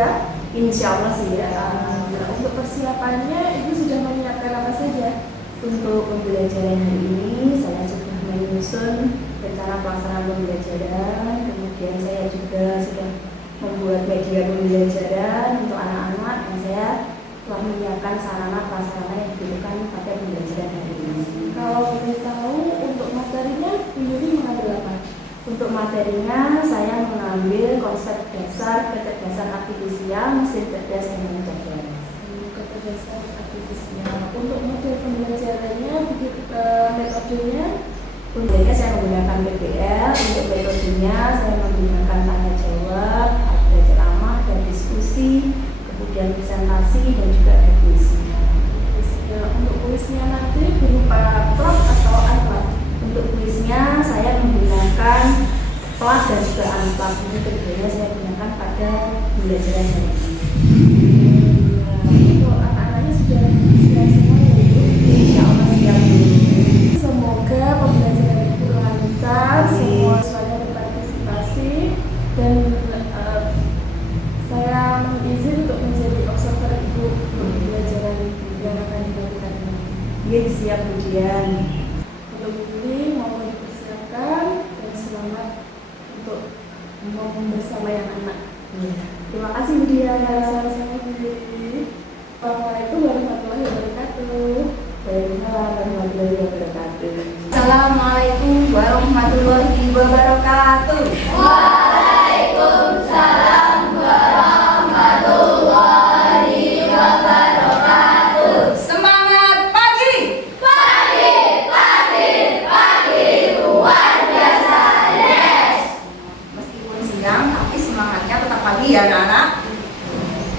ya? Insya Allah sih ya. Nah, untuk persiapannya Ibu sudah menyiapkan apa saja? Untuk pembelajaran hari ini saya sudah menyusun rencana pelaksanaan pembelajaran, kemudian saya juga sudah membuat media pembelajaran untuk anak-anak, dan saya telah menyiapkan sarana prasarana yang dibutuhkan pada pembelajaran hari ini. Kalau boleh tahu untuk materinya Bu Yuri mengambil apa? Untuk materinya saya mengambil konsep dasar kecerdasan artifisial, mesin cerdas dan cerdas. Kecerdasan artifisial. Untuk model pembelajarannya, metodenya? Metodenya saya menggunakan PBL. Untuk metodenya saya menggunakan tanya jawab, ada ceramah dan diskusi, kemudian presentasi dan juga ada kuisnya. Untuk kuisnya nanti berupa prop atau unplugged? Untuk kuisnya saya menggunakan plat dan juga unplugged. Ini keduanya saya gunakan pada pembelajaran hari ini. Untuk anak-anaknya sudah siap semua ya Ibu? Insya Allah siap. Semoga pembelajaran Ibu lancar, semua siswanya berpartisipasi, dan saya mohon izin untuk menjadi observer Ibu untuk pembelajaran yang akan dilakukan ini. Iya, siap kemudian. Untuk ini mohon dipersiapkan dan selamat untuk bersama yang anak. Terima kasih Bu Dian. Sama-sama Bu Yuri. Assalamualaikum warahmatullahi wabarakatuh. Waalaikumsalam warahmatullahi wabarakatuh. Assalamualaikum warahmatullahi wabarakatuh. Waalaikumsalam warahmatullahi wabarakatuh. Semangat pagi. Pagi, pagi, pagi luar biasa. Yes. Meskipun siang tapi semangatnya tetap pagi ya anak-anak.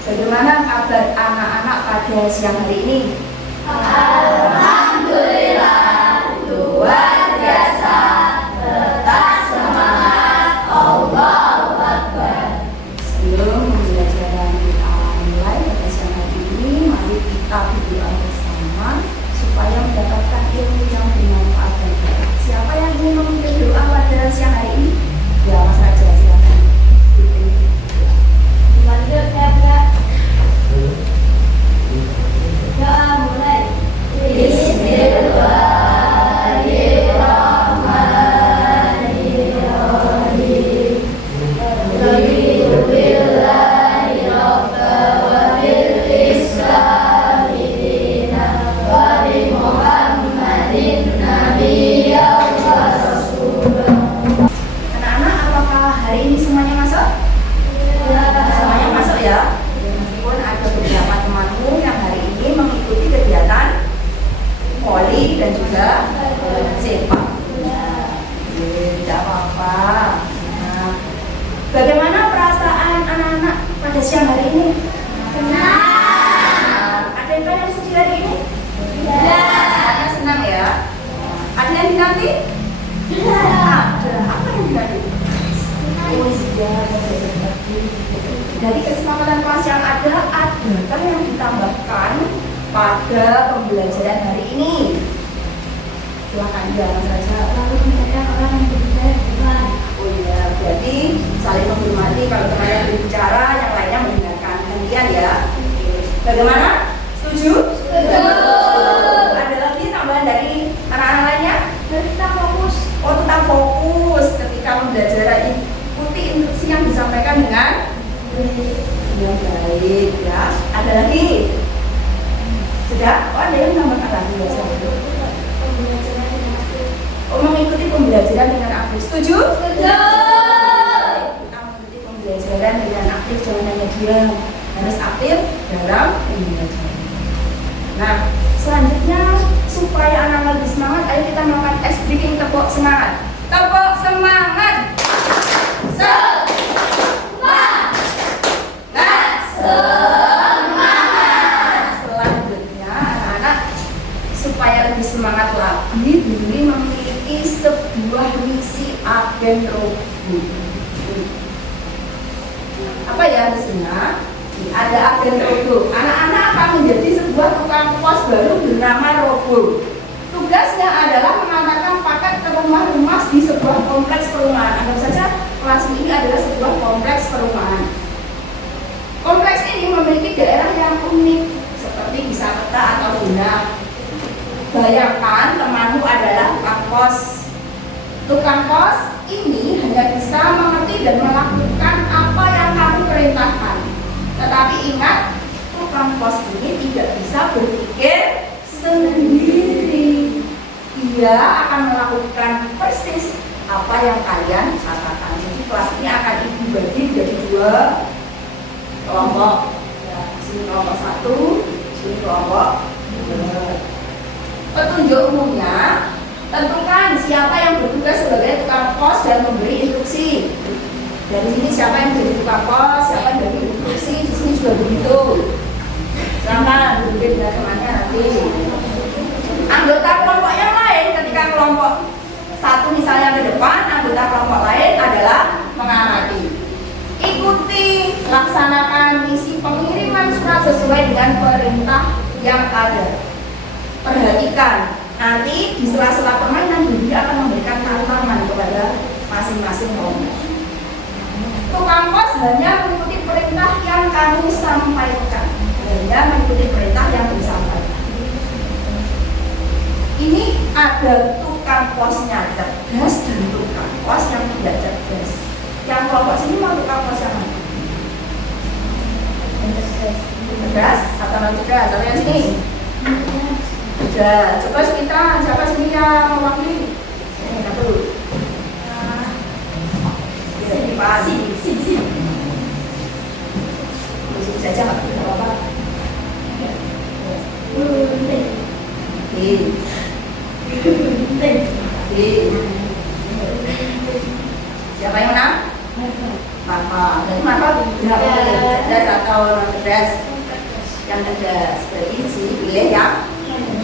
Bagaimana kabar anak-anak pada siang hari ini? Alhamdulillah luar biasa, tetap semangat, Allahu Akbar. Sebelum pembelajaran kita mulai pada siang hari ini, mari kita berdoa bersama supaya mendapatkan ilmu yang bermanfaat dan baik. Siapa yang ingin memimpin doa pada siang hari ini? Ya Mas Raja, silakan. Lanjut ya Kak. Doa mulai. Anak-anak, apakah hari ini semuanya masuk? Semuanya masuk ya? Meskipun ada beberapa temanmu yang hari ini mengikuti kegiatan voli dan juga sepak. Tidak apa-apa. Nah, bagaimana perasaan anak-anak pada siang hari ini? Senang. Ada yang sedih hari ini? Ada senang ya. Ada yang dinanti? Ada. Apa yang dinanti? Dari keselamatan kelas yang ada kan yang ditambahkan pada pembelajaran hari ini? Silakan jangan saja. Lalu misalnya orang yang berbicara. Oh iya, berarti saling menghormati. Kalau teman yang berbicara, yang lainnya mendengarkan. Gantian ya. Bagaimana? Setuju? Setuju. Ada lagi tambahan dari anak-anak lainnya? Tetap fokus. Oh, tetap fokus ketika pembelajaran. Ikuti instruksi yang disampaikan dengan yang baik ya. Ada lagi? Sudah? Oh, ada yang menambahkan lagi ya? Oh, mengikuti pembelajaran dengan aktif. Setuju? Setuju. Kita mengikuti pembelajaran dengan aktif, jangan hanya diam, harus aktif dalam pembelajaran. Nah, selanjutnya supaya anak lebih semangat, ayo kita melakukan ice breaking tepuk semangat. Tepuk semangat. Selanjutnya anak-anak supaya lebih semangat lagi, Budi memiliki sebuah misi agen robot. Apa ya misinya? Ada agen robot. Anak-anak akan menjadi sebuah tukang pos baru bernama robot. Tugasnya adalah mengantarkan paket ke rumah-rumah di sebuah kompleks perumahan. Anggap saja kelas ini adalah sebuah kompleks perumahan. memiliki daerah yang unik seperti bisa peta atau guna. Bayangkan temanmu adalah tukang pos. Tukang pos ini hanya bisa mengerti dan melakukan apa yang kamu perintahkan. Tetapi ingat, tukang pos ini tidak bisa berpikir sendiri. Dia akan melakukan persis apa yang kalian katakan. Jadi kelas ini akan ibu bagi menjadi 2 kelompok. Ya, sini kelompok 1, sini kelompok 2. Petunjuk umumnya, tentukan siapa yang bertugas sebagai tukang pos dan memberi instruksi. Dari sini siapa yang jadi tukang pos, siapa yang jadi instruksi, di sini juga begitu. Silakan berbeda dengan temannya nanti. Anggota kelompok yang lain ketika kelompok 1 misalnya ke depan, anggota kelompok lain adalah mengamati. Ikuti, laksanakan misi pengiriman surat sesuai dengan perintah yang ada. Perhatikan, nanti di sela-sela permainan Budi akan memberikan tantangan kepada masing-masing kelompok. Tukang pos hanya mengikuti perintah yang kamu sampaikan. Hanya mengikuti perintah yang disampaikan. Ini ada tukang posnya cerdas dan tukang pos yang tidak cerdas. Yang kelompok sini mau tukang pos yang mana? Cerdas atau non cerdas? Atau yang sini? Sudah, coba kita siapa sini yang mewakili? Ini satu. Sini Pak, sini. Sini saja nggak apa-apa. Siapa yang menang? Marfa. Jadi Marfa berapa pilih? Cerdas atau non cerdas? Yang cerdas. Berarti di sini pilih yang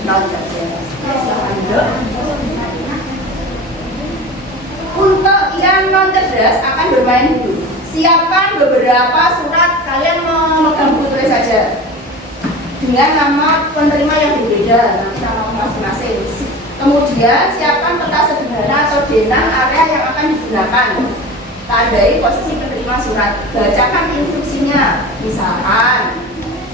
non cerdas. Untuk yang non cerdas akan bermain dulu. Siapkan beberapa surat, kalian memegang buku tulis saja dengan nama penerima yang berbeda, nama masing-masing. Kemudian siapkan peta sederhana atau denang area yang akan digunakan. Tandai posisi penerima surat. Bacakan instruksinya. Misalkan,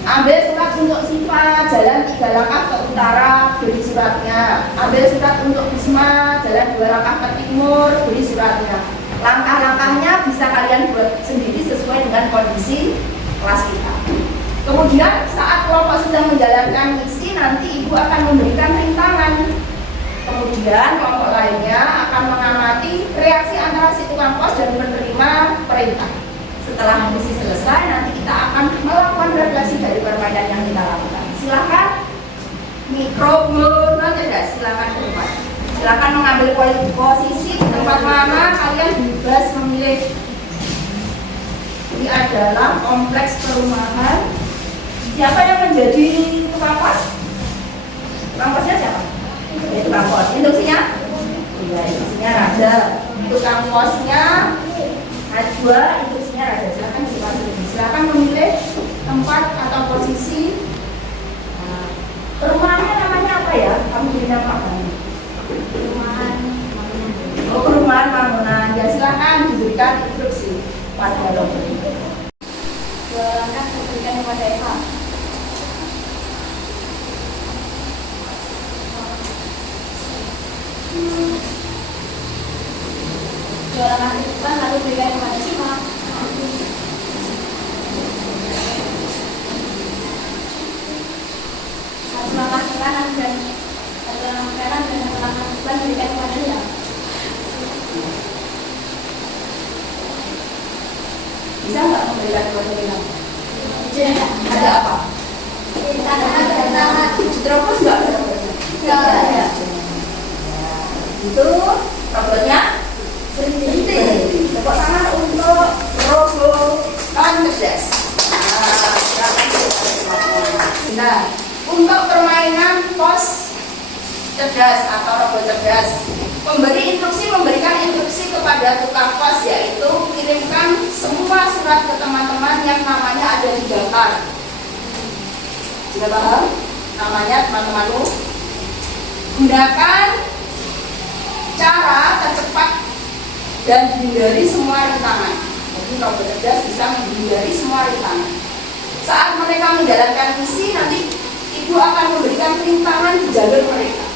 ambil surat untuk Siva, jalan 3 langkah ke utara, beri suratnya. Ambil surat untuk Bisma, jalan 2 langkah ke timur, beri suratnya. Langkah-langkahnya bisa kalian buat sendiri sesuai dengan kondisi kelas kita. Kemudian saat kelompok sedang menjalankan misi, nanti ibu akan memberikan rintangan. Kemudian kelompok lainnya akan mengamati reaksi antara si tukang pos dan penerima perintah. Setelah misi selesai, nanti kita akan melakukan refleksi dari permainan yang kita lakukan. Silakan mikrofon tidak, silakan keluar. Silakan mengambil posisi di tempat mana kalian bebas memilih. Ini adalah kompleks perumahan. Siapa yang menjadi tukang pos? Tukang posnya siapa? Ya, tukang pos. Instruksinya? Iya, instruksinya Raja. Tukang posnya Najwa, instruksinya Raja. Silakan memilih tempat atau posisi. Nah, perumahannya namanya apa ya? Kamu beri nama apa? Perumahan bangunan. Ya, silakan diberikan instruksi pada dokter. 2 langkah diberikan kepada Eva. 2 langkah ke depan lalu berikan kepada Siva. 1 langkah ke kanan dan 1 langkah ke kanan dan 1 langkah ke depan berikan kepada Lia. Bisa nggak memberikan kepada Lia? Tidak. Ada apa? Tangan. Terobos nggak ada? Tidak ada. Itu robotnya berhenti. Tepuk tangan untuk robot non cerdas. Nah, untuk permainan pos cerdas atau robot cerdas, memberikan instruksi kepada tukang pos, yaitu kirimkan semua surat ke teman-teman yang namanya ada di daftar. Sudah paham namanya teman-temanmu? Gunakan cara tercepat dan hindari semua rintangan. Jadi robot cerdas bisa menghindari semua rintangan. Saat mereka menjalankan misi, nanti ibu akan memberikan rintangan di jalur mereka.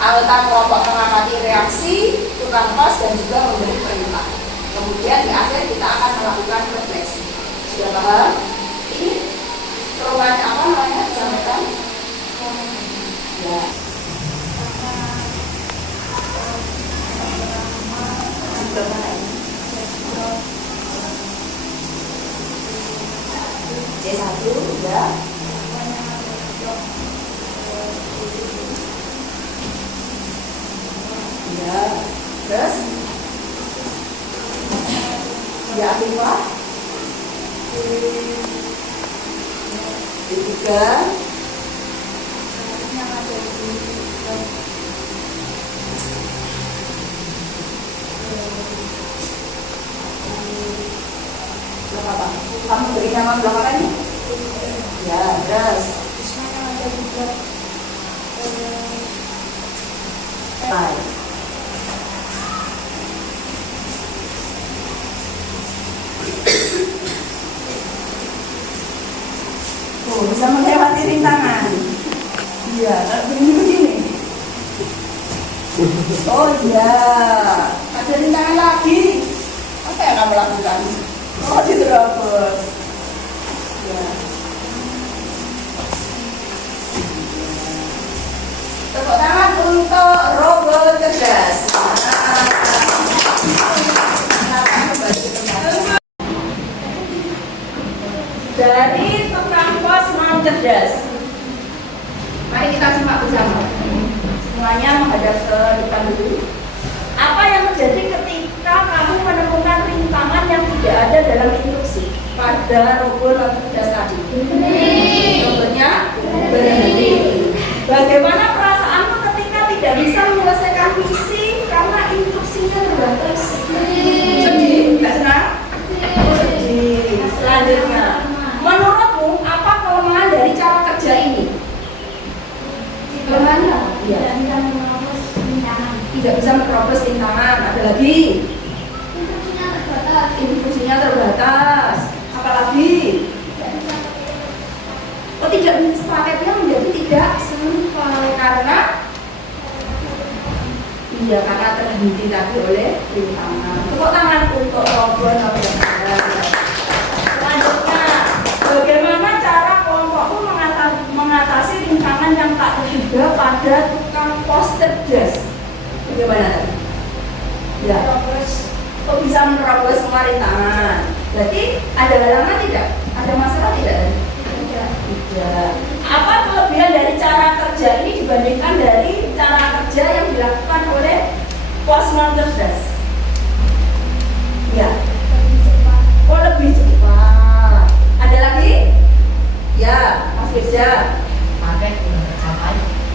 Anggota kelompok mengamati reaksi, tukang pos, dan juga memberi perintah. Kemudian di akhir kita akan melakukan refleksi. Sudah paham? Ini perubahan apa namanya? Disampaikan? Ya. C1 ya. Ya, terus ya apa? Ketiga apa? Kamu beri nama belakangnya? Ya, terus baik. Oh, bisa melewati rintangan. Iya, begini. Oh iya, ada rintangan lagi. Apa yang kamu lakukan? Oh, diterobos. Ya. Tepuk tangan untuk robot cerdas. Dari tukang pos non cerdas. Mari kita simak bersama. Semuanya menghadap ke depan dulu. Apa yang terjadi ketika kamu menemukan rintangan yang tidak ada dalam instruksi pada robot non cerdas tadi? Contohnya berhenti. Bagaimana perasaanmu ketika tidak bisa menyelesaikan misi karena instruksinya terbatas? Sedih, nggak senang? Sedih. Selanjutnya, menurutmu apa kelemahan dari cara kerja ini? Kelemahannya? Iya. Tidak bisa menerobos rintangan. Ada lagi? Instruksinya terbatas. Apalagi? Oh, tidak bisa paketnya menjadi tidak sampai karena iya, karena terhenti tadi oleh rintangan. Tepuk tangan untuk robot. Selanjutnya, bagaimana cara kelompokku mengatasi rintangan yang tak terduga pada tukang pos cerdas? Bagaimana? Ya, kok bisa menerobos semua rintangan? Berarti ada halangan tidak? Ada masalah tidak? Tidak. Apa kelebihan dari cara kerja ini dibandingkan dari cara kerja yang dilakukan oleh pos non cerdas? Ya. Oh, lebih cepat. Ada lagi? Ya, Mas Firza.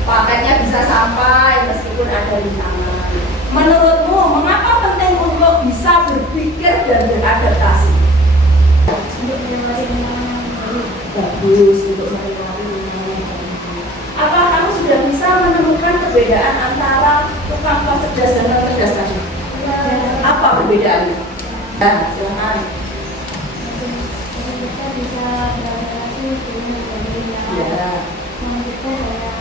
Paketnya bisa sampai meskipun ada rintangan. Menurutmu, mengapa penting untuk bisa berpikir dan beradaptasi? Untuk melewati rintangan baru. Bagus untuk melewati. Apa kamu sudah bisa menemukan perbedaan antara tukang pos cerdas dan non cerdas tadi? Apa perbedaannya? Ya, silakan. Kita bisa beradaptasi dengan rintangan. Ya. Kita kayak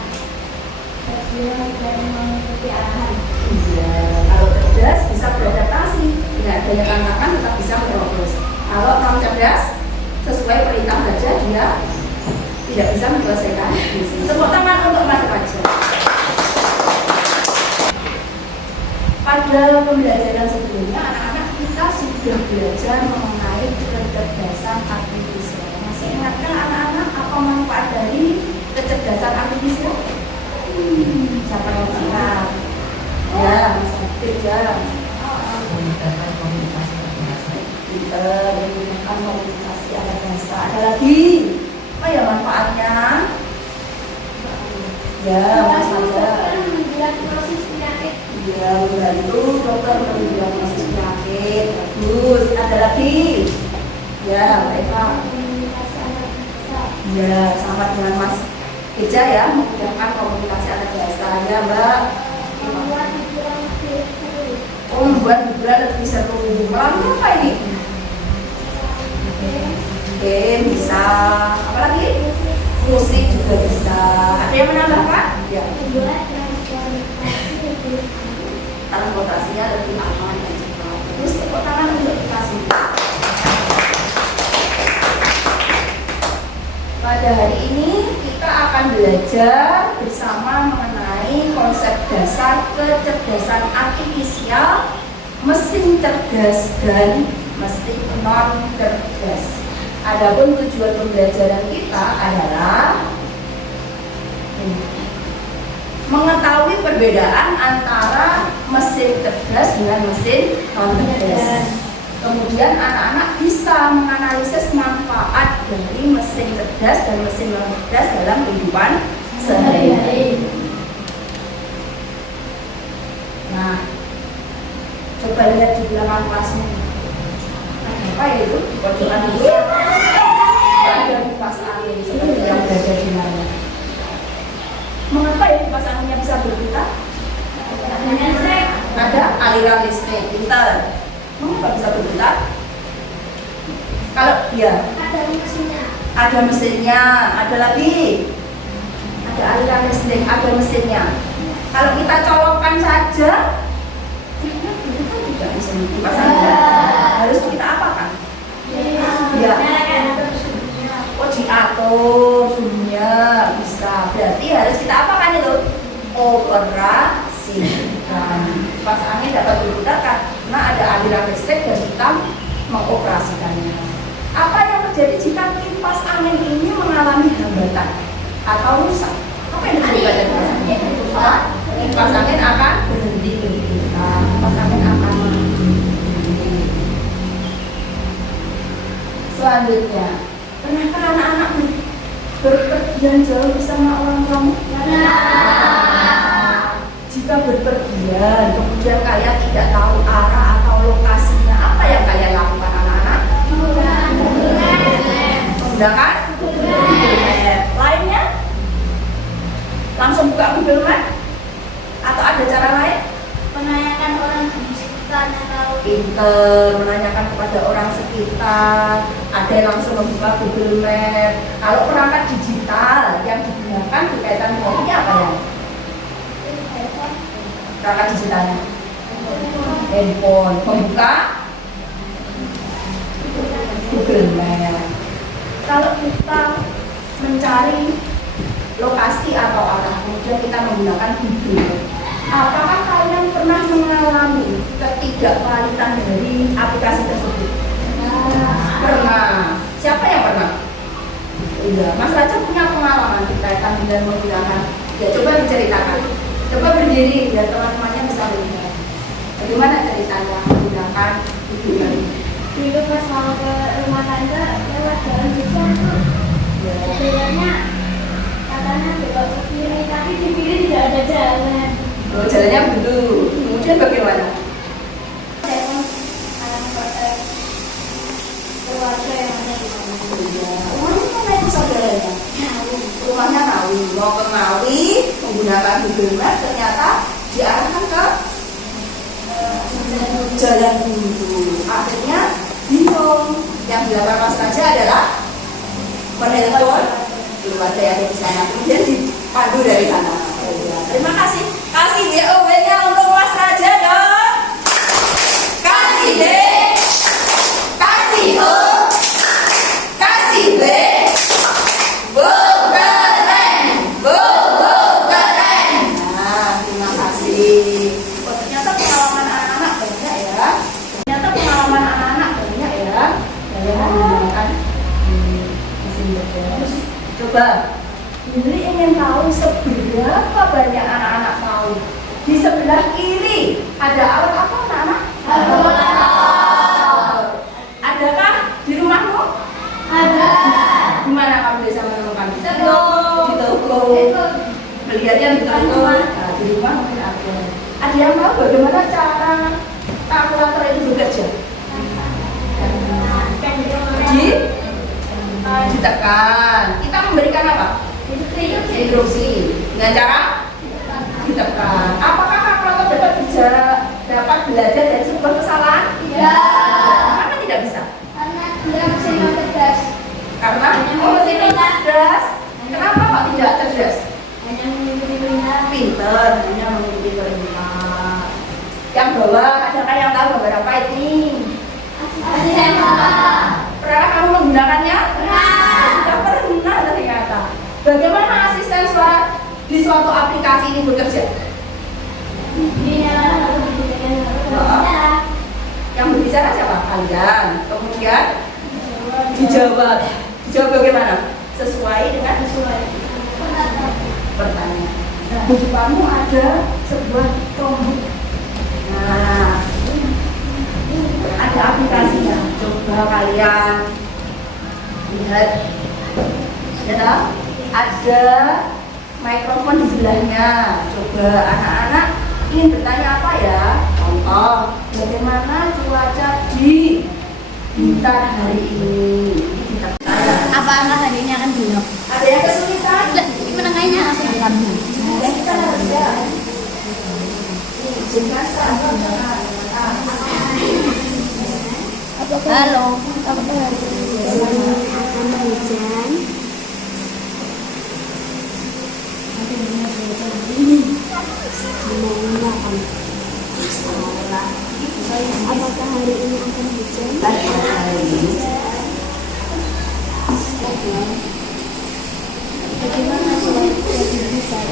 dia dan mengikuti arahan. Iya. Kalau cerdas bisa beradaptasi, tidak adanya tantangan tetap bisa menerobos. Kalau non cerdas sesuai perintah saja dia tidak bisa menyelesaikan misi. Tepuk tangan untuk Mas Raja. Pada pembelajaran sebelumnya, anak-anak kita sudah belajar mengenai kecerdasan artifisial. Masih ingatkah anak-anak apa manfaat dari kecerdasan artifisial? Siapa yang ingat? Ya, Mas Aktif ya. Menggunakan komunikasi ala bahasa. Ada lagi? Apa ya manfaatnya? Ya, Mas Raja. Diagnosis penyakit. Ya, membantu dokter mendiagnosis penyakit. Bagus. Ada lagi? Ya, Mbak Eva. Komunikasi antar bahasa. Ya, sama dengan Mas Eja ya, memudahkan komunikasi antar bahasa. Ya, Mbak. Membuat hiburan lebih seru. Oh, membuat hiburan lebih seru. Melalui apa ini? Game bisa. juga bisa. Ada yang menambahkan? Ya. Transportasinya lebih aman dan cepat. Terus tepuk tangan untuk dikasih. Pada hari ini kita akan belajar bersama mengenai konsep dasar kecerdasan artifisial, mesin cerdas dan mesin non cerdas. Adapun tujuan pembelajaran kita adalah mengetahui perbedaan antara mesin cerdas dengan mesin non cerdas. Kemudian anak-anak bisa menganalisis manfaat dari mesin cerdas dan mesin non cerdas dalam kehidupan sehari-hari. Nah, coba lihat di belakang kelasmu. Apa itu? Pojokan itu ada kipas angin seperti yang berada di mana? Mengapa ya kipas anginnya bisa berputar? Ada aliran listrik. Pintar. Mengapa bisa berputar? Kalau dia ada mesinnya, ada lagi, ada aliran listrik, ada mesinnya. Kalau kita colokkan saja, tidak bisa kipas angin. Harus kita apakan? Ya. Oh, diatur suhunya bisa. Berarti harus kita apakan itu? Operasikan. Kipas angin dapat berputar karena ada aliran listrik dan kita mengoperasikannya. Apa yang terjadi jika kipas angin ini mengalami hambatan atau rusak? Apa yang terjadi pada kipas angin? Kipas angin akan berhenti berputar. Kipas angin akan mati. Selanjutnya, pernahkah anak-anak berpergian jauh bersama orang tuamu? Jika berpergian, kemudian kalian tidak tahu arah atau lokasinya, apa yang kalian lakukan anak-anak? Menggunakan Google Map. Lainnya? Langsung buka Google Map? Atau ada cara lain? Menanyakan orang di sekitar atau Pinter, menanyakan kepada orang sekitar. Ada yang langsung membuka Google Map. Kalau perangkat digital yang digunakan berkaitan dengan ini apa ya? Perangkat digitalnya handphone, membuka Google Map. Kalau kita mencari lokasi atau arah, kemudian kita menggunakan Google, apakah kalian pernah mengalami ketidakvalidan dari aplikasi tersebut? Pernah. Siapa yang pernah? Iya, Mas Raja punya pengalaman berkaitan dengan menggunakan. Ya, coba diceritakan. Coba berdiri biar teman-temannya bisa melihat. Bagaimana ceritanya menggunakan Google? dulu pas mau ke rumah tante lewat jalan bisa tuh. Jalannya katanya belok ke kiri, tapi di kiri tidak ada jalan. Oh, jalannya begitu. Kemudian bagaimana? Telepon anak keluarga yang ada di sana. Rumahnya mana itu saudaranya? Rumahnya Ngawi. Mau ke Ngawi menggunakan Google Map, ternyata diarahkan ke jalan buntu. Akhirnya bingung. Yang dilakukan Mas Raja adalah menelpon keluarga yang di sana. Kemudian dipandu dari sana. Terima kasih. Kasih WOW-nya untuk Mas Raja dong. Kasih D, kasih O, kasih B. Keren. Nah, terima kasih. Oh, ternyata pengalaman anak-anak banyak ya. Dalam menggunakan mesin cerdas. Coba, Indri ingin tahu seberapa banyak anak-anak tahu. Di sebelah kiri ada alat apa anak-anak? Adakah di rumahmu? Ada. Di mana kamu bisa menemukan? Di toko. Di toko. Melihatnya di toko. Nah, di rumah mungkin ada. Ada yang tahu bagaimana cara kalkulator itu bekerja? Ditekan. Kita memberikan apa? Instruksi. Dengan cara ditekan. Apakah kalkulator dapat belajar dari sebuah kesalahan? Tidak. Kenapa tidak bisa? Karena dia mesin cerdas. Karena mesin cerdas. Kenapa kok tidak pinter, hanya mengikuti perintah. Yang bawah, adakah yang tahu gambar apa ini? Asisten bapak. Pernah kamu menggunakannya? Sudah pernah ternyata. Bagaimana asisten suara di suatu aplikasi ini bekerja? Dinyalakan atau diberikan. Yang berbicara siapa? Kalian. Kemudian dijawab. Dijawab bagaimana? Sesuai dengan pertanyaan. Nah, di depanmu ada sebuah tombol. Nah, ada aplikasinya. Coba kalian lihat. Ya, ada mikrofon di sebelahnya. Coba anak-anak ingin bertanya apa ya? Contoh, bagaimana cuaca di Blitar hari ini? Apakah hari ini akan gelap? Ada yang kesulitan? Menengahnya apa? Kita saja. Halo. Apakah hari ini akan hujan? Apakah hari ini akan hujan? Bagaimana cuaca di Blitar?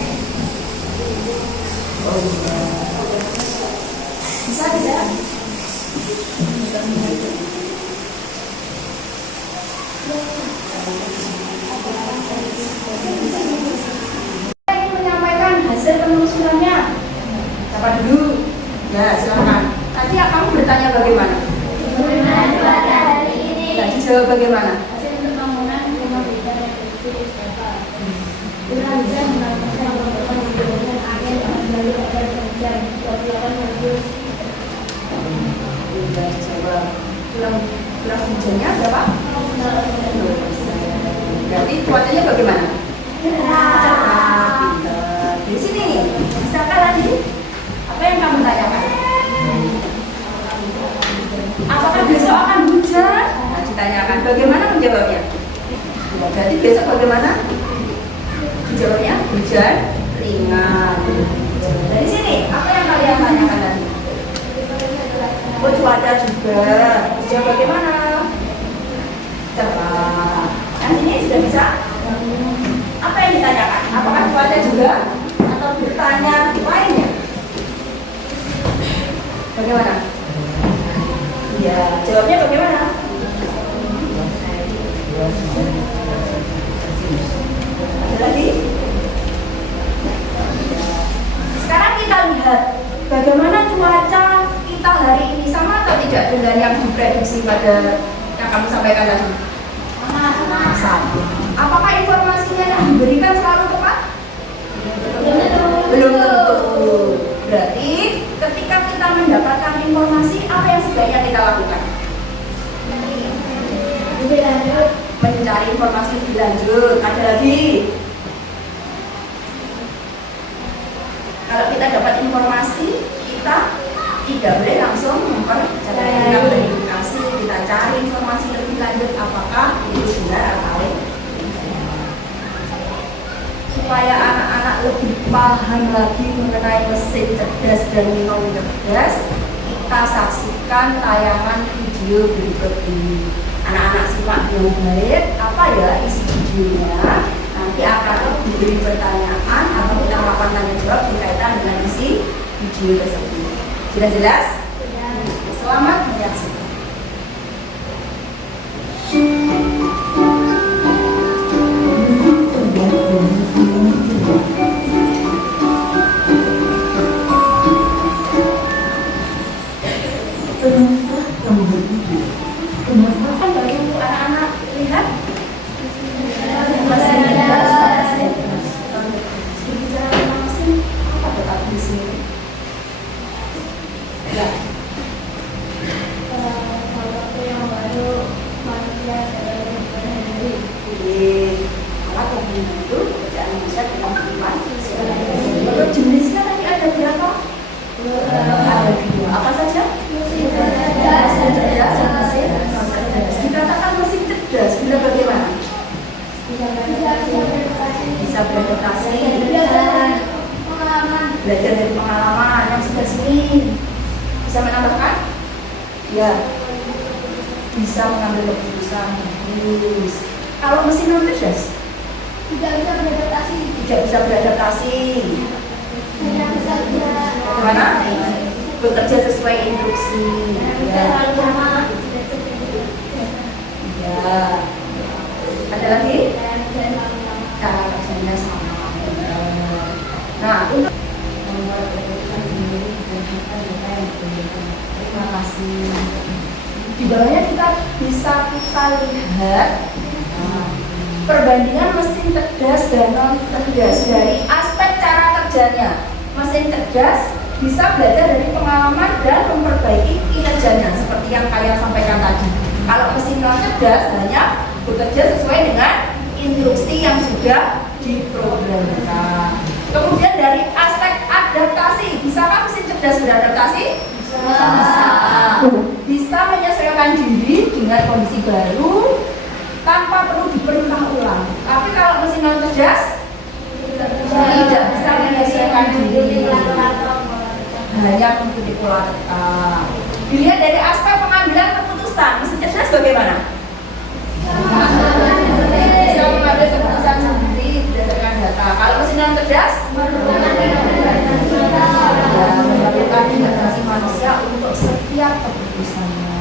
Bisa tidak? Saya ingin menyampaikan hasil penelusurannya. Siapa dulu? Ya, silakan. Tadi kamu bertanya bagaimana? Bagaimana cuaca hari ini? Nah, dijawab bagaimana? Hasil pembangunan rumah Blitar yang terjadi berapa? Curah hujan 6%, dengan angin kembali akan hujan 28 Sudah jawab. Curah hujannya berapa? 0%. Berarti cuacanya bagaimana? Cerah. Pintar. Di sini, bisakah tadi? Apa yang kamu tanyakan? Apakah besok akan hujan? Nah, ditanyakan. Bagaimana menjawabnya? Berarti besok bagaimana? Jawabnya hujan ringan. Dari sini, apa yang kalian tanyakan tadi? Oh, cuaca juga. Jawab bagaimana? Cerah. Yang ini sudah bisa? Apa yang ditanyakan? Apakah cuaca juga? Atau bertanya lainnya? Bagaimana? Ya, jawabnya bagaimana? Ada lagi? Sekarang kita lihat bagaimana cuaca kita hari ini, sama atau tidak dengan yang diprediksi pada yang kamu sampaikan tadi? Sama. Apakah informasinya yang diberikan selalu tepat? Belum tentu. Berarti ketika kita mendapatkan informasi, apa yang sebaiknya kita lakukan? Lebih lanjut. Mencari informasi lebih lanjut. Ada lagi? Kalau kita dapat informasi, kita tidak boleh langsung mempercayai. Kita verifikasi, kita cari informasi lebih lanjut apakah itu benar atau tidak. Supaya anak-anak lebih paham lagi mengenai mesin cerdas dan minum cerdas, kita saksikan tayangan video berikut ini. Anak-anak simak dengan baik apa ya isi videonya. Nanti akan diberi pertanyaan atau kita melakukan tanya jawab berkaitan dengan isi video tersebut. Sudah jelas? Selamat menyaksikan. Kenapa kan baru anak-anak lihat? Mesin cerdas. Bicara tentang mesin, apa tetap di sini? Ya. belajar dari pengalaman yang sebelah sini. Bisa menambahkan? Ya, bisa mengambil keputusan. Bagus. Kalau mesin non cerdas Tidak bisa beradaptasi. tidak bisa beradaptasi. Hanya bisa Bagaimana? Bekerja sesuai instruksi. Ya. terlalu lama. Ya. Ada lagi? Cara kerjanya sama. Nah, untuk membuat keputusan sendiri berdasarkan data yang ditunjukkan. Terima kasih. Di bawahnya kita bisa lihat perbandingan mesin cerdas dan non cerdas dari aspek cara kerjanya. Mesin cerdas bisa belajar dari pengalaman dan memperbaiki kinerjanya seperti yang kalian sampaikan tadi. Kalau mesin non cerdas hanya bekerja sesuai dengan instruksi yang sudah diprogramkan. Kemudian dari aspek adaptasi, bisakah mesin cerdas beradaptasi? Bisa menyesuaikan diri dengan kondisi baru tanpa perlu diperintah ulang. Tapi kalau mesin non cerdas tidak bisa menyesuaikan diri, hanya mengikuti pola tetap. Dilihat dari aspek pengambilan keputusan, mesin cerdas bagaimana? Bisa mengambil keputusan sendiri berdasarkan data. Kalau mesin non cerdas memerlukan interaksi manusia untuk setiap keputusannya.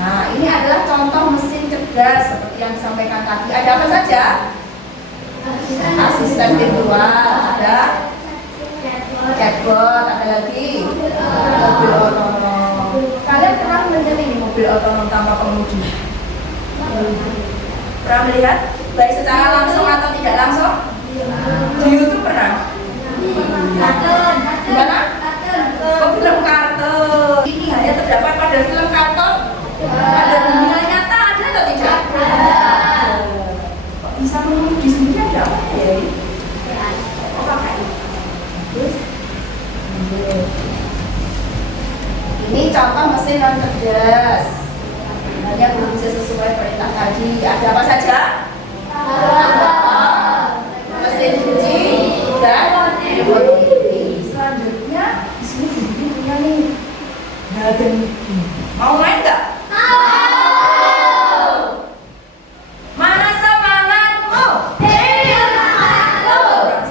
Nah, ini adalah contoh mesin cerdas seperti yang disampaikan tadi. Ada apa saja? Asisten virtual, ada chatbot, ada lagi mobil otonom. Kalian pernah menyetir mobil otonom tanpa pengemudi? Pernah melihat? Baik secara langsung atau tidak langsung? Di YouTube pernah? Gimana? Oh, film kartun. Ini hanya terdapat pada film kartun. Ada dunia nyata ada atau tidak? Kok bisa mengemudi sendiri ada apa ya? Oh, pakai. Terus? Ini contoh mesin non cerdas. Hanya belum bisa sesuai perintah tadi. Ada apa saja? Mesin cuci dan selanjutnya di sini Bibi punya nih dragon. Mau main nggak? Mana semangatmu? Kurang semangat.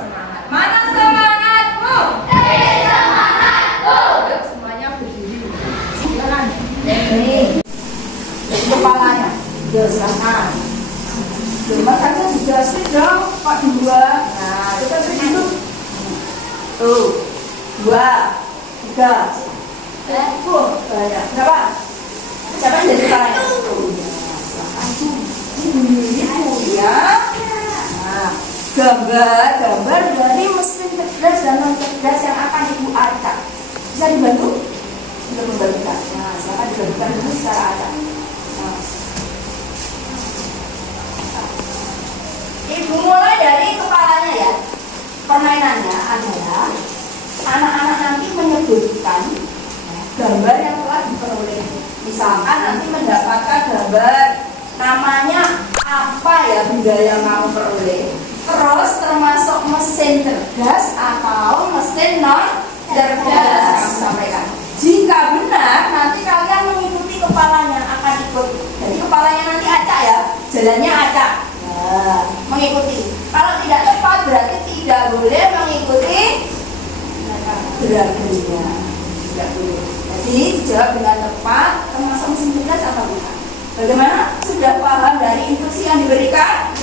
Mana semangatmu? Yuk, semuanya berdiri. Silakan. Ini kepalanya. Yo, silakan. Makanya dijelasin dong, Pak dua. Nah, kita beri dulu. Tuh, 2, 3. Banyak. Berapa? Siapa yang jadi kepalanya? Ini ya. Nah, gambar dari mesin cerdas dan non cerdas yang akan Ibu acak. Bisa dibantu? Untuk membagikan. Nah, silakan dibagikan dulu secara acak. Nah. Ibu mulai dari kepalanya ya. Permainannya adalah anak-anak nanti menyebutkan gambar yang telah diperoleh. Misalkan nanti mendapatkan gambar namanya apa ya benda yang mau peroleh. Terus termasuk mesin cerdas atau mesin non cerdas kamu sampaikan. Jika benar nanti kalian mengikuti kepalanya akan ikut. Jadi kepalanya nanti acak ya, jalannya acak. Nah, mengikuti. Kalau tidak tepat berarti tidak boleh mengikuti gerakannya. Tidak boleh. Jadi dijawab dengan tepat termasuk mesin cerdas atau bukan. Bagaimana? Sudah paham dari instruksi yang diberikan?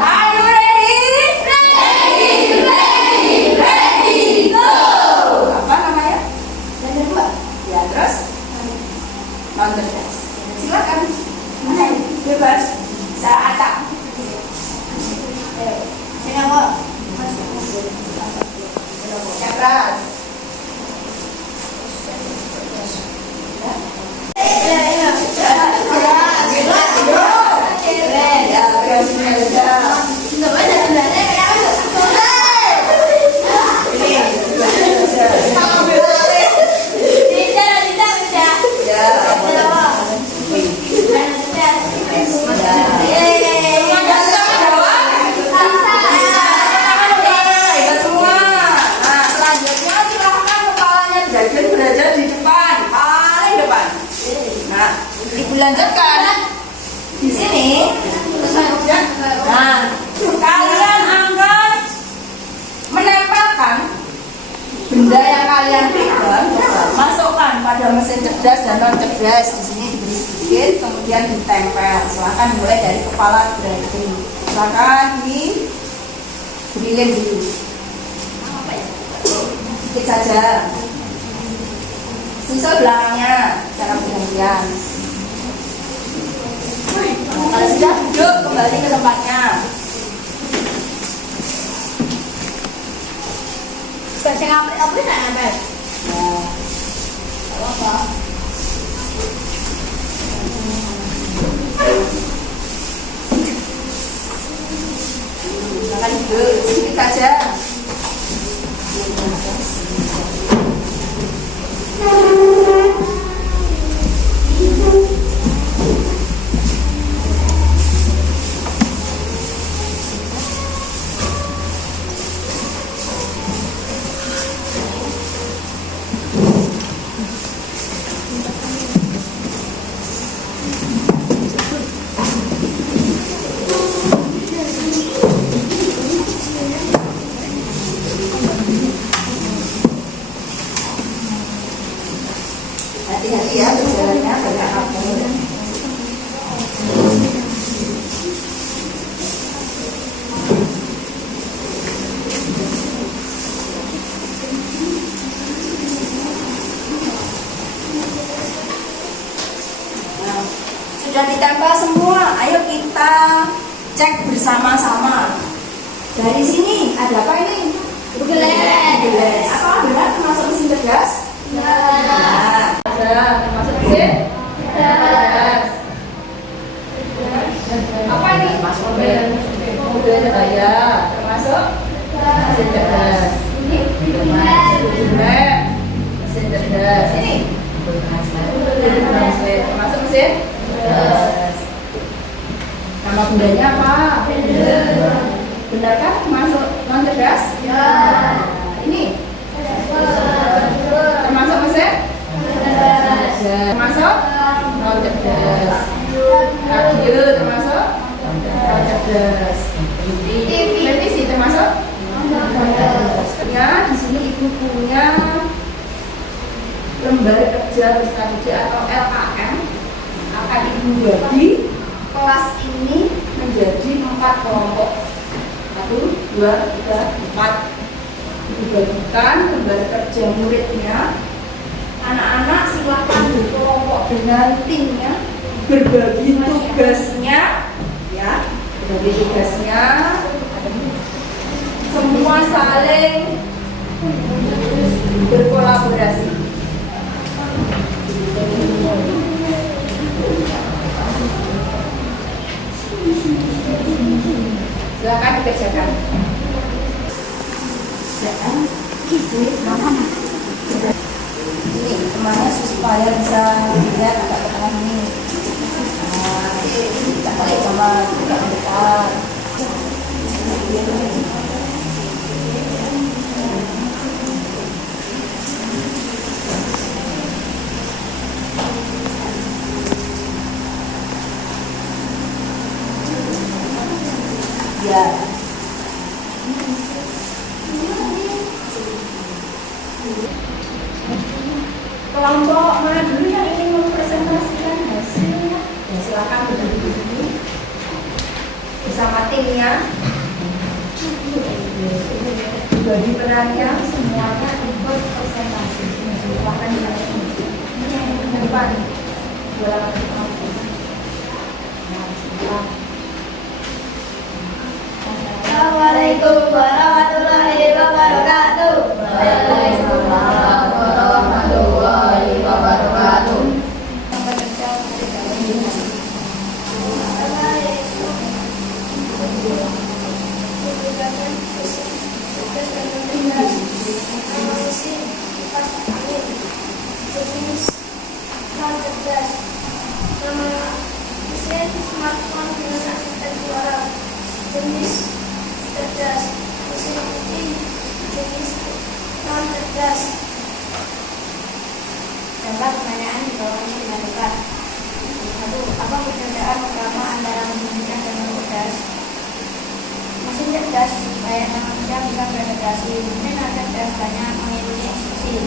Are you ready? Ready, go! Apa namanya? Yang kedua? Ya, terus? Non cerdas. Silakan. Bebas. Secara acak. Sini aku. Keras. Di sini, nah, kalian akan menempelkan benda yang kalian pegang, masukkan pada mesin cerdas dan non cerdas. Di sini diberi sedikit, kemudian ditempel. Silakan mulai dari kepala berarti. Silakan diberi dulu. Sedikit saja. Susul belakangnya secara bergantian. Kalau sudah duduk kembali ke tempatnya. Saya ngapain nggak nempel? Nah, apa? Silakan duduk sedikit saja. Hati-hati ya berjalannya banyak kabel. Nah, sudah ditempel semua. Ayo kita cek bersama-sama. Dari sini ada apa ini? Gelas. Apa benar termasuk mesin cerdas? Nah, ada termasuk mesin cerdas. Apa ini? Mobil daya termasuk mesin cerdas. Ini mesin cerdas. Ini termasuk mesin cerdas. Nama bundanya apa? Benarkah termasuk non cerdas? Ya. Ini termasuk mesin cerdas. Termasuk non cerdas. Radio termasuk non cerdas. Televisi termasuk non cerdas. Ya, di sini ibu punya lembar kerja strategi atau LKM. Akan ibu bagi kelas ini menjadi 4 kelompok. 1, 2, 3, 4. Dibagikan lembar kerja muridnya. Anak-anak silakan berkelompok dengan timnya, berbagi tugasnya, ya, berbagi tugasnya. Semua saling berkolaborasi. Silakan dikerjakan. Ini temannya supaya bisa dilihat agak ke tengah ini. Nah, kita balik sama agak mendekat. Ya. Kelompok mana dulu yang ingin mempresentasikan hasilnya? Ya, silakan berdiri di sini bersama timnya. Bagi perannya semuanya ikut presentasi. Silakan ini yang ke depan. Assalamualaikum warahmatullahi wabarakatuh. Waalaikumsalam warahmatullahi wabarakatuh. Smartphone dengan asisten suara jenis cerdas, mesin cuci jenis non cerdas. Dapat pertanyaan di bawahnya dengan dekat. 1. Apa perbedaan utama layaknya manusia bisa beradaptasi, mungkin ada dasarnya mengikuti instruksi.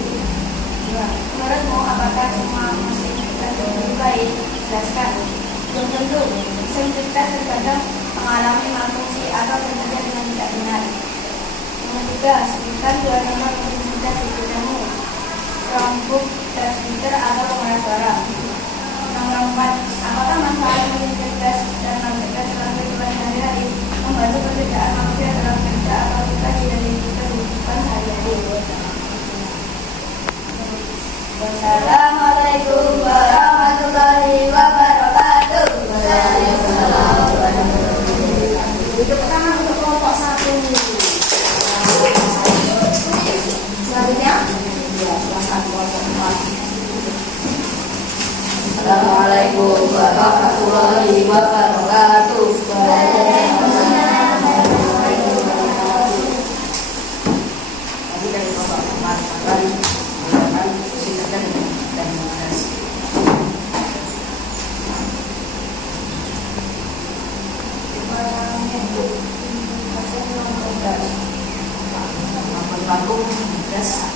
2. Menurutmu apakah semua mesin cerdas itu baik? Jelaskan. Belum tentu. Mesin cerdas terkadang mengalami malfungsi atau bekerja dengan tidak benar. Yang 3. Sebutkan 2 nomor mesin cerdas di bidangmu. Chromebook, transmitter atau pengeras suara. Nomor 4. Apakah manfaat mesin cerdas dan non-cerdas dalam kehidupan sehari-hari? Membantu pekerjaan manusia dalam kerja atau tugas dan kehidupan sehari-hari. Wassalamualaikum warahmatullahi wabarakatuh. Itu pertama untuk kelompok 1. Selanjutnya, ya, kelas 1 kelompok 4. Assalamualaikum warahmatullahi wabarakatuh. Tadi dari kelompok 4 akan menggunakan mesin cerdas dan mengeras. Lampu cerdas.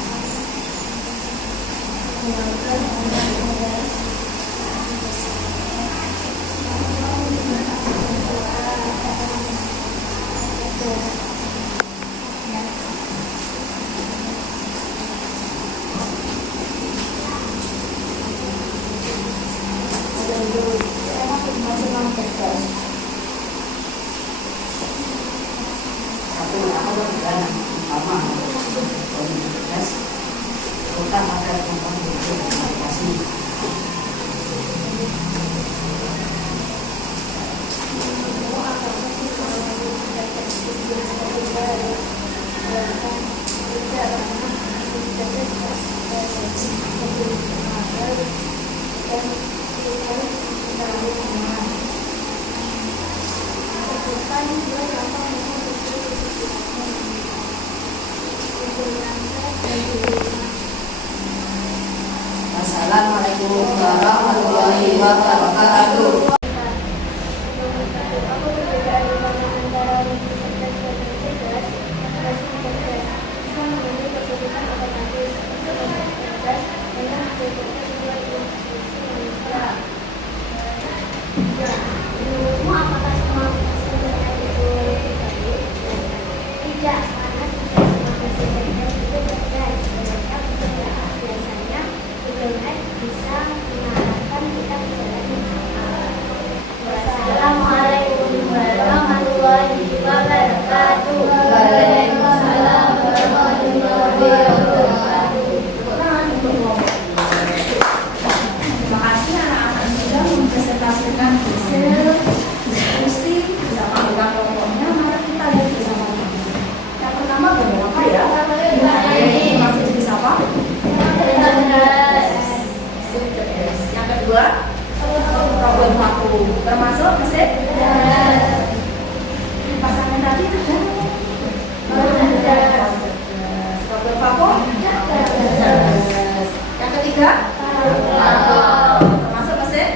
Satu apa bukan utama cerdas terutama pada kemampuan berkomunikasi. Assalamualaikum warahmatullahi wabarakatuh. Tidak, karena tidak semua mesin cerdas itu cerdas. Biasanya Google Maps bisa mengarahkan kita ke jalan yang salah. Wassalamualaikum warahmatullahi wabarakatuh. Waalaikumsalam warahmatullahi wabarakatuh. Terima kasih anak-anak sudah mempresentasikan hasil diskusi bersama dengan kelompoknya. Mari kita lihat bersama-sama. Yang pertama gambar apa ya? Masih jenis apa? Yang kedua, problem vakum. Termasuk mesin pasangan tadi ada problem vakum. Yang ketiga, termasuk mesin.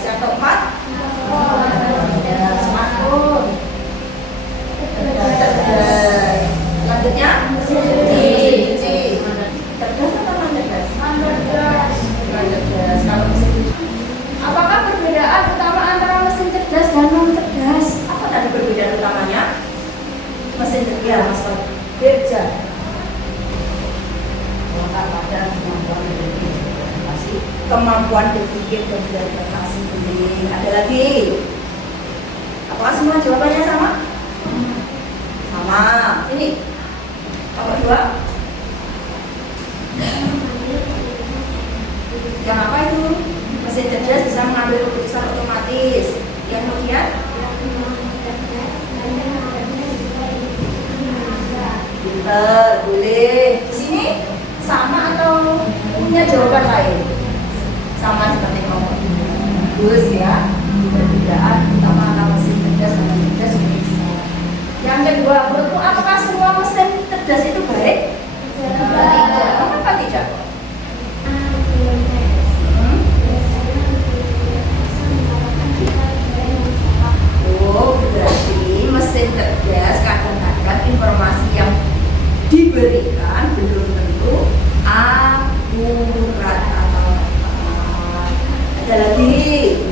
Yang keempat, smartphone. Selanjutnya, mesin cuci. Cerdas atau non-cerdas? Non-cerdas. Kalau mesin cuci, apakah perbedaan utama antara mesin cerdas dan non-cerdas? Apa tadi perbedaan utamanya? Mesin cerdas, Mas Pak. Beja. Maka pada Kemampuan berpikir dan beradaptasi. Ada lagi? Apakah semua jawabannya sama? Sama. Ini nomor 2. Yang apa itu? Mesin cerdas bisa mengambil keputusan otomatis. Yang kemudian pinter, boleh. Di sini sama atau punya jawaban lain? Sama seperti nomor 2. Bagus ya. Perbedaan utama antara mesin cerdas dan non-cerdas bisa. Yang kedua, menurutmu apakah semua mesin cerdas itu baik? Tidak. Kenapa tidak? Oh, berarti mesin cerdas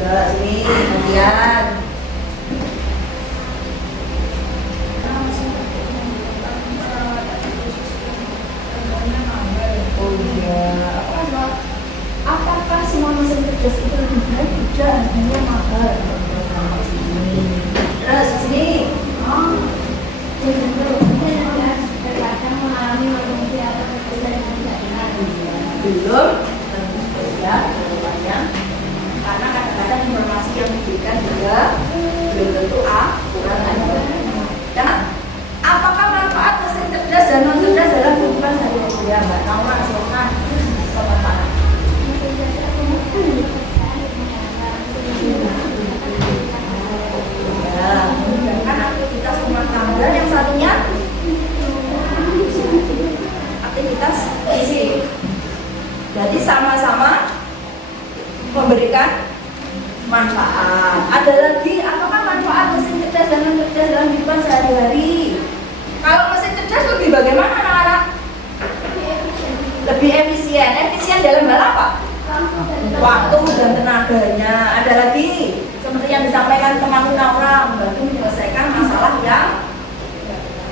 Ya, sini bagian. Oh iya, apakah semua mesin cerdas itu lebih baik? Tidak, harganya mahal. Terus sini. Terkadang mengalami kondisi atau kesulitan yang tidak benar. Belum tentu saja jawabannya, karena kadang-kadang informasi yang diberikan juga belum tentu akurat. Dan apakah manfaat mesin cerdas dan non cerdas dalam kehidupan sehari-hari? Ya, Mbak Naura, silakan komentar. Ya, memudahkan aktivitas rumah tangga. Dan yang satunya aktivitas fisik. Jadi sama-sama memberikan manfaat. Ada lagi, apakah manfaat mesin cerdas dan non cerdas dalam kehidupan sehari-hari? Kalau mesin cerdas lebih bagaimana anak-anak? Lebih efisien. Efisien dalam hal apa? Waktu dan tenaganya. Ada lagi, seperti yang disampaikan teman Naura, membantu menyelesaikan masalah yang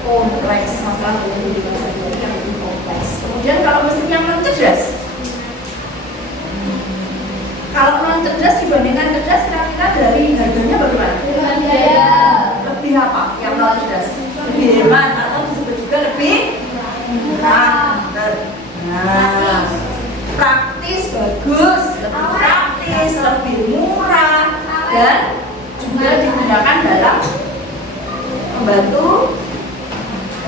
kompleks, masalah yang lebih kompleks. Kemudian kalau mesin yang non cerdas, kalau non cerdas dibandingkan cerdas, kira-kira dari harganya bagaimana? Lebih apa? Yang non cerdas lebih hemat atau disebut juga lebih murah. Nah, praktis, bagus, lebih praktis, lebih murah, dan juga digunakan dalam membantu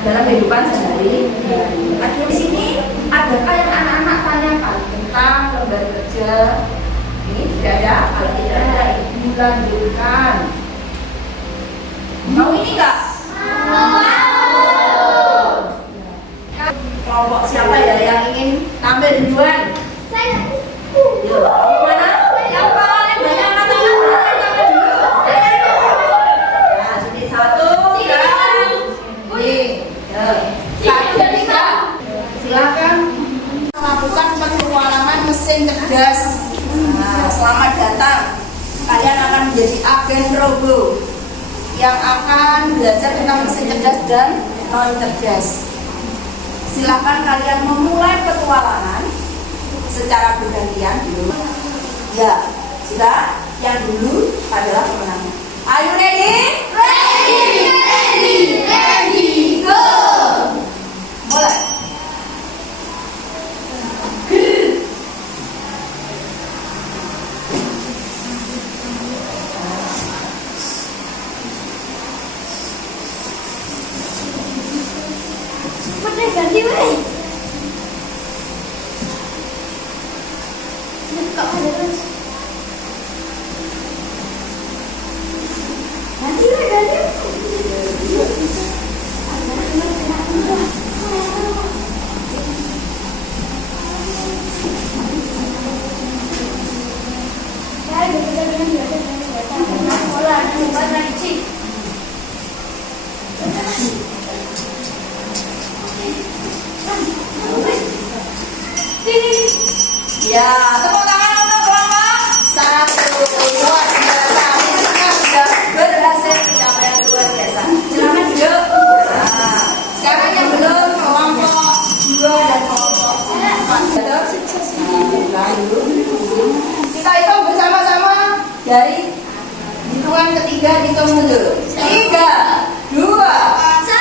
dalam kehidupan sehari-hari. Lagi di sini adakah yang anak-anak tanyakan tentang lembar kerja? Ini tidak ada. Kalau tidak ada, dilanjutkan. Mau ini enggak? Kelompok siapa ya yang ingin tampil duluan? Mana? Yang paling banyak angkat tangan, tampil dulu. Nah, sini satu, tiga. Silakan melakukan petualangan mesin cerdas. Nah, selamat datang. Kalian akan menjadi agen robo yang akan belajar tentang mesin cerdas dan non cerdas. Silakan kalian memulai petualangan secara bergantian dulu. Ya, sudah. Yang dulu adalah pemenang. Are you ready? Ready, go. Mulai. Ganti weh. Kok ada terus? Ganti weh, ganti. Ya, kita bilang biasa. Bola, coba lagi. Ya, tepuk tangan untuk kelompok satu. Luar biasa, misinya sudah berhasil mencapai yang luar biasa. Silakan duduk. Nah, sekarang yang belum, kelompok 2 dan kelompok 4. Kita hitung bersama-sama dari hitungan ketiga, hitung dulu. 3, 2, 1.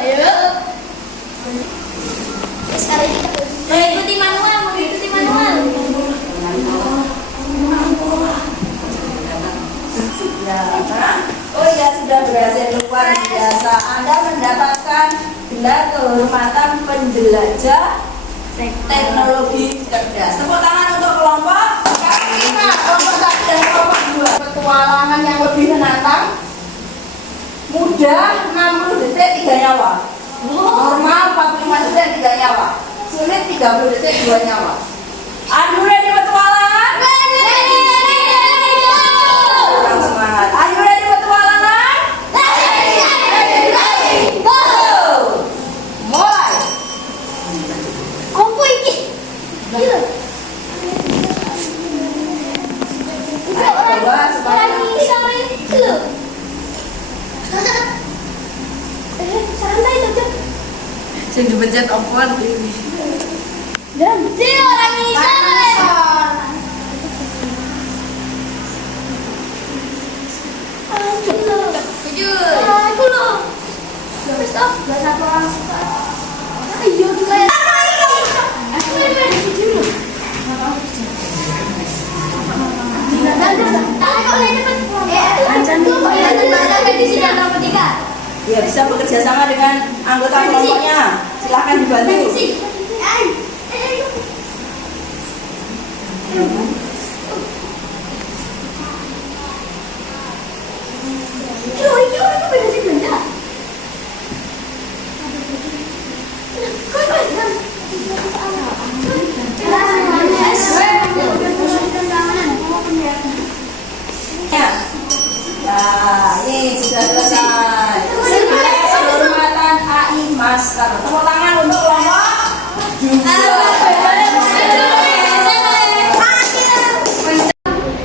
Ayo. Sekarang kita mengikuti manual. Oh ya, sudah berhasil luar biasa. Anda mendapatkan gelar kehormatan penjelajah teknologi cerdas. Tepuk tangan untuk kelompok kita, kelompok 1 dan kelompok 2. Petualangan yang lebih menantang, mudah 60 detik 3 nyawa, normal 45 detik 3 nyawa, sulit 30 detik 2 nyawa. Are you ready petualangan? Kurang semangat. Are you ready petualangan? Go! Mulai. Apa iki? Sing dipencet apa? Ganti orang ini. Aku loh. Terus toh, bahasa apa orang suka? Ayo kita ya. Ya bisa bekerja sama dengan anggota kelompoknya. Silahkan dibantu. Ya, ini sudah selesai. Penghormatan AI Master. Tepuk tangan untuk kelompok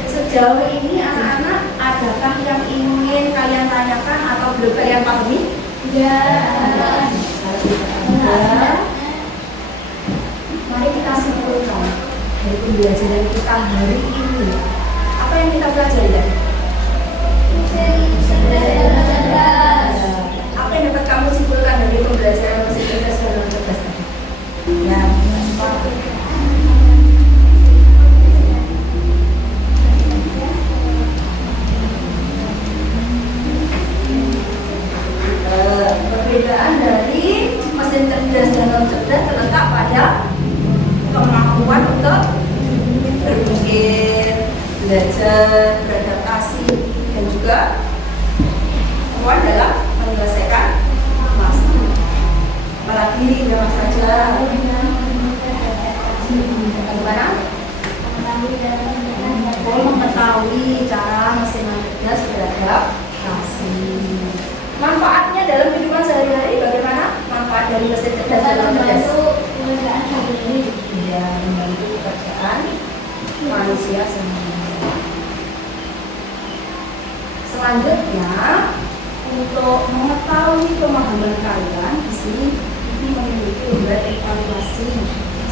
Sejauh ini anak-anak, adakah yang ingin kalian tanyakan atau belum kalian pahami? Ya. Mari kita simpulkan dari pembelajaran kita hari ini. Apa yang kita pelajari ya? Apa yang dapat kamu simpulkan dari pembelajaran mesin cerdas dan non cerdas tadi? Ya, perbedaan dari mesin cerdas dan non cerdas terletak pada kemampuan untuk berpikir, belajar, beradaptasi, dan juga kemampuan dalam menyelesaikan masalah. Apalagi dalam saja bagaimana? Mengetahui cara mesin cerdas beradaptasi. Manfaatnya dalam kehidupan sehari-hari bagaimana? Manfaat dari mesin cerdas dan non cerdas? Ya, membantu pekerjaan manusia sehari-hari. Selanjutnya, untuk mengetahui pemahaman kalian, di sini ini memiliki lembar evaluasi.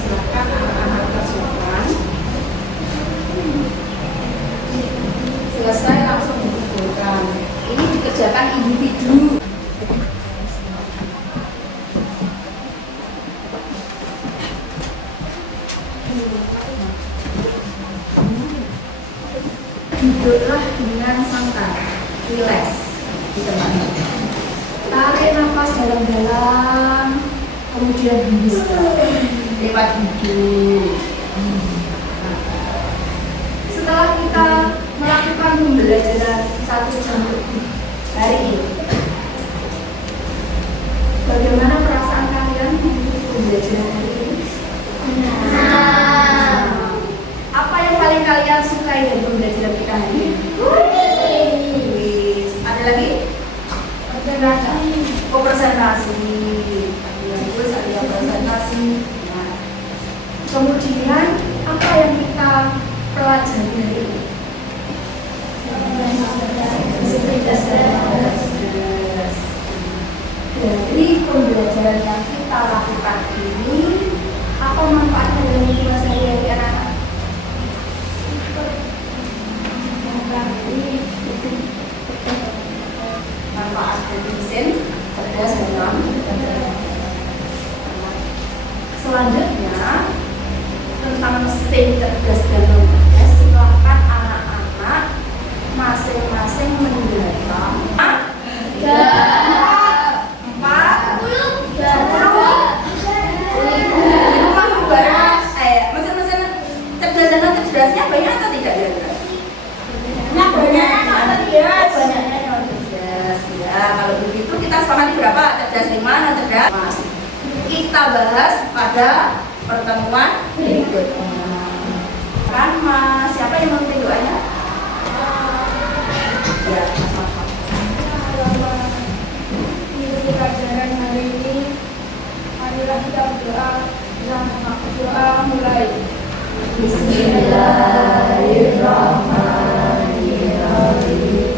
Silakan anak-anak kerjakan. Selesai langsung dikumpulkan. Ini dikerjakan individu. Duduklah dengan santai, rileks di tempatnya. Tarik nafas dalam-dalam, kemudian hembuskan lewat hidung. Setelah kita melakukan pembelajaran 1 jam lebih hari ini, bagaimana perasaan kalian mengikuti pembelajaran hari ini? Apa yang paling kalian sukai dari pembelajaran kita hari ini? Ada lagi? Presentasi. Terus ada yang presentasi. Nah, kemudian apa yang kita pelajari hari ini? Dari pembelajaran yang kita lakukan ini, apa manfaatnya dalam kehidupan sehari-hari anak-anak? Manfaat dari mesin cerdas dan non cerdas. Selanjutnya tentang mesin cerdas dan non cerdas, silakan anak-anak masing-masing mendalam 40 mesin-mesin cerdas dan non cerdasnya banyak atau tidak kira-kira? Banyaknya non cerdas. Ya, kalau begitu kita sepakati berapa? Cerdas 5, non cerdas? Mas. Kita bahas pada pertemuan berikutnya. Kan Mas, siapa yang memimpin doanya? Ya, Mas Mahfud. Mengikuti pelajaran hari ini, marilah kita berdoa. Doa mulai. Bismillahirrahmanirrahim.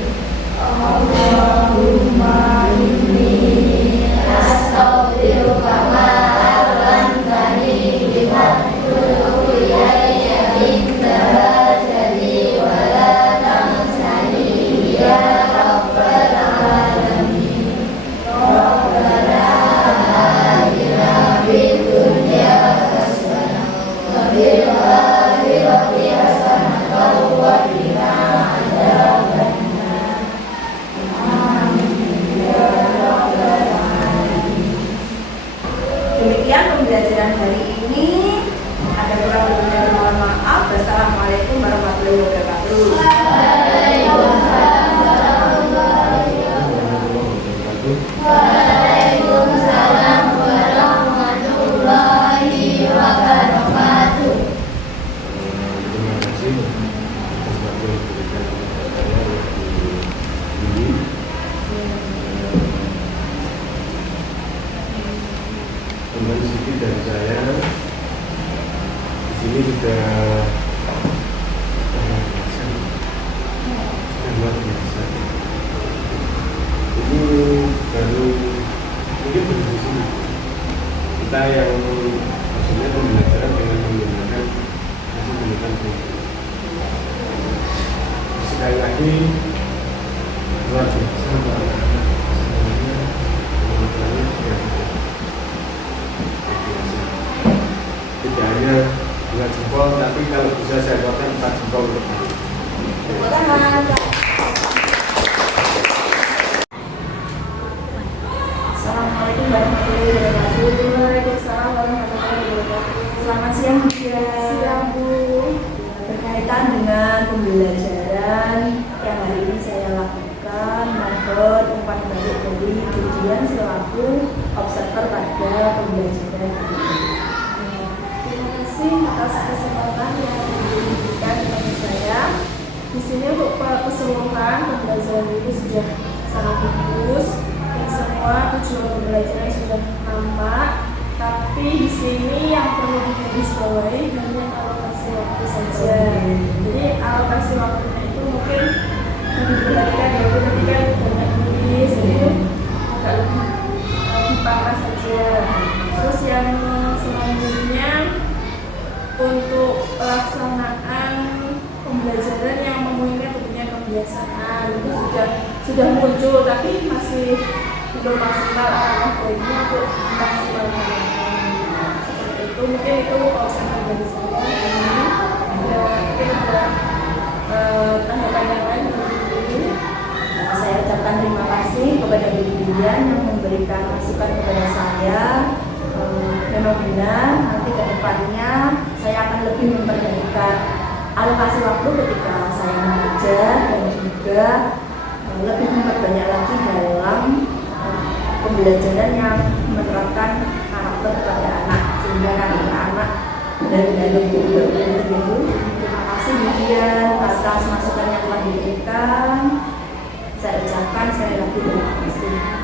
Allahumma inni astaghfiruka Wassalamualaikum warahmatullahi wabarakatuh. Waalaikumsalam warahmatullahi wabarakatuh. Terima kasih atas waktu yang diberikan kepada saya ini. Teman sedikit dari saya di sini sudah luar biasa. Ini baru mungkin di sini kita yang maksudnya pembelajaran dengan menggunakan sekali lagi luar biasa anak-anak semuanya teman-temannya sudah biasa. Tidak hanya 2 jempol, tapi kalau bisa saya buatkan 4 jempol untuk kami. Tepuk tangan. Assalamualaikum warahmatullahi wabarakatuh. Waalaikumsalam warahmatullahi wabarakatuh. Selamat siang Bu. Siang Bu. Berkaitan dengan pembelajaran yang hari ini saya lakukan, mohon umpan balik dari Budian selaku observer pada pembelajaran hari ini. Terima kasih atas kesempatan yang diberikan kepada saya. Di sini untuk keseluruhan pembelajaran ini sudah sangat bagus. Dan semua tujuan pembelajaran sudah nampak. Tapi di sini yang perlu digarisbawahi hanya alokasi waktu saja. Jadi alokasi waktunya itu mungkin diperhatikan ya, nanti kan banyak nulis, jadi agak lebih dipangkas saja. Terus yang selanjutnya untuk pelaksanaan pembelajaran yang memungkinkan tentunya kebiasaan itu sudah muncul, tapi masih belum maksimal arah poinnya untuk maksimalkan. Seperti itu, mungkin itu usaha dari saya ini. Ya, mungkin ada tanggapan yang lain dari ini. Saya ucapkan terima kasih kepada Bu Dian yang memberikan masukan kepada saya. Memang benar, nanti ke depannya saya akan lebih memperhatikan alokasi waktu ketika saya mengajar dan juga lebih memperbanyak lagi dalam pembelajaran yang menerapkan karakter pada anak sehingga nanti anak dari dalam ibu. Terima kasih Bu Dian atas masukan yang telah diberikan. Saya ucapkan saya lagi terima kasih.